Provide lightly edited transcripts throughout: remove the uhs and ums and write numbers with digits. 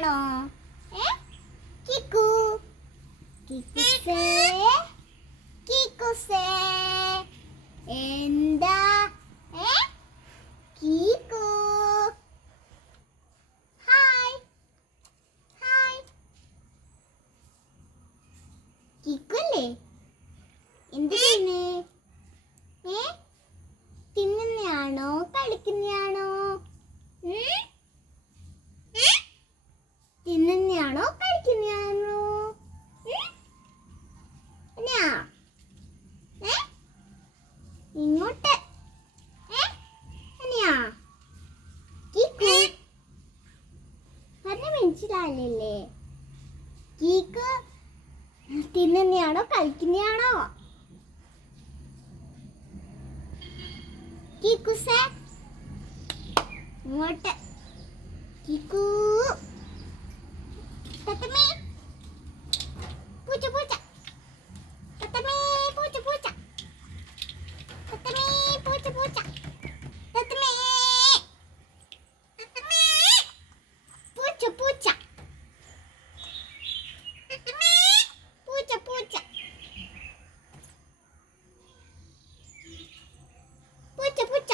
തിന്നുന്നയാണോ? കിക്കു കിക്കുസേ കിക്കുസേ എന്താ കീക്കു hi hi കിക്കുല്ലേ എന്ത് തിന്നേ? തിന്നുന്നയാണോ കളിക്കുന്നയാണോ? തിന്നുന്നയാണോ കളിക്കുന്നയാണോ? ഇങ്ങോട്ട് പറഞ്ഞ മനസ്സിലായില്ലേ? കീക്ക് തിന്നുന്നയാണോ കളിക്കുന്നയാണോ? കീക്കുസേ ഇങ്ങോട്ട് കീക്കു തത്തമ്മേ പൂച്ച പൂച്ച തത്തമ്മേ പൂച്ച പൂച്ച തത്തമ്മേ പൂച്ച പൂച്ച തത്തമ്മേ തത്തമ്മേ പൂച്ച പൂച്ച തത്തമ്മേ പൂച്ച പൂച്ച പൂച്ച പൂച്ച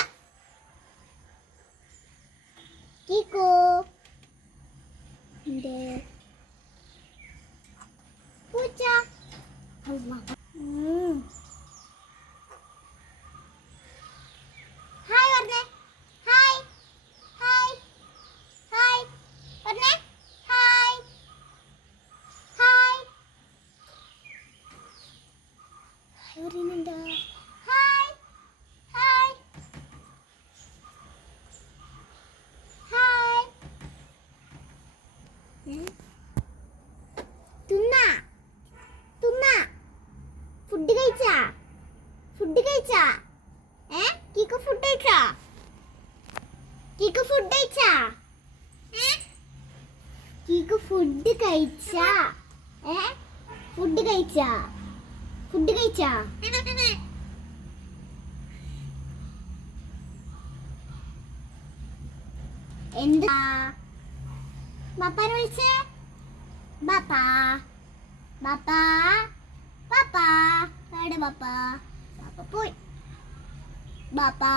കീക്കു പൂച്ച ഹായ് പറഞ്ഞേ ഹായ് ഹായ് ഹായ് പറഞ്ഞേ ഹായ് ഹായ് പറയുന്നുണ്ടോ? ഹായ് ഹായ് ഹായ് തുന്നാ തുന്നാ ഫുഡ് കഴിച്ചാ? ഫുഡ് കഴിച്ചാ? കീക്കു ഫുഡ് കഴിച്ചാ? കീക്കു ഫുഡ് കഴിച്ചാ? കീക്കു ഫുഡ് കഴിച്ചാ? ഫുഡ് കഴിച്ചാ? ഫുഡ് കഴിച്ചാ? എന്താ ബാപ്പാനെ വിളിച്ചേ? ബാപ്പാ ബാപ്പാ ബാപ്പാ എവിടെ ബാപ്പാ? ബാപ്പ പോയി. ബാപ്പാ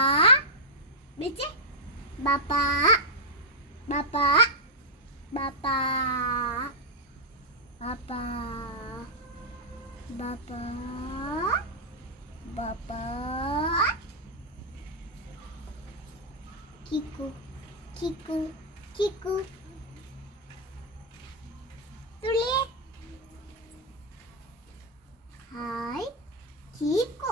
വിളിച്ചേ? ബാപ്പാ ബാപ്പാ ബാപ്പാ ബാപ്പാ ബാപ്പാ ബാപ്പാ കിക്കു കിക്കു കിക്കു തുള്ളിയേ ഹായ് കീക്കു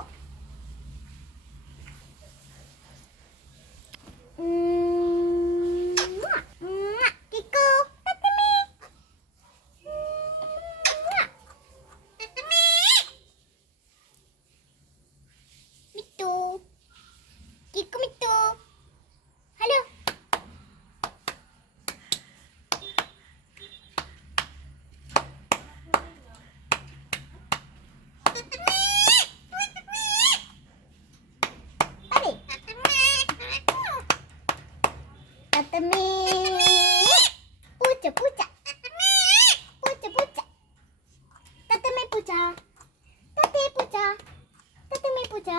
കിക്കു തത്തമ്മേ തത്തമ്മേ മിട്ടു കിക്കു മിട്ടു ഹലോ തത്തമ്മേ പൂച്ച പൂച്ച പൂച്ച പൂച്ച തത്തമ്മേ പൂച്ച തത്തേ പൂച്ച തത്തമ്മേ പൂച്ച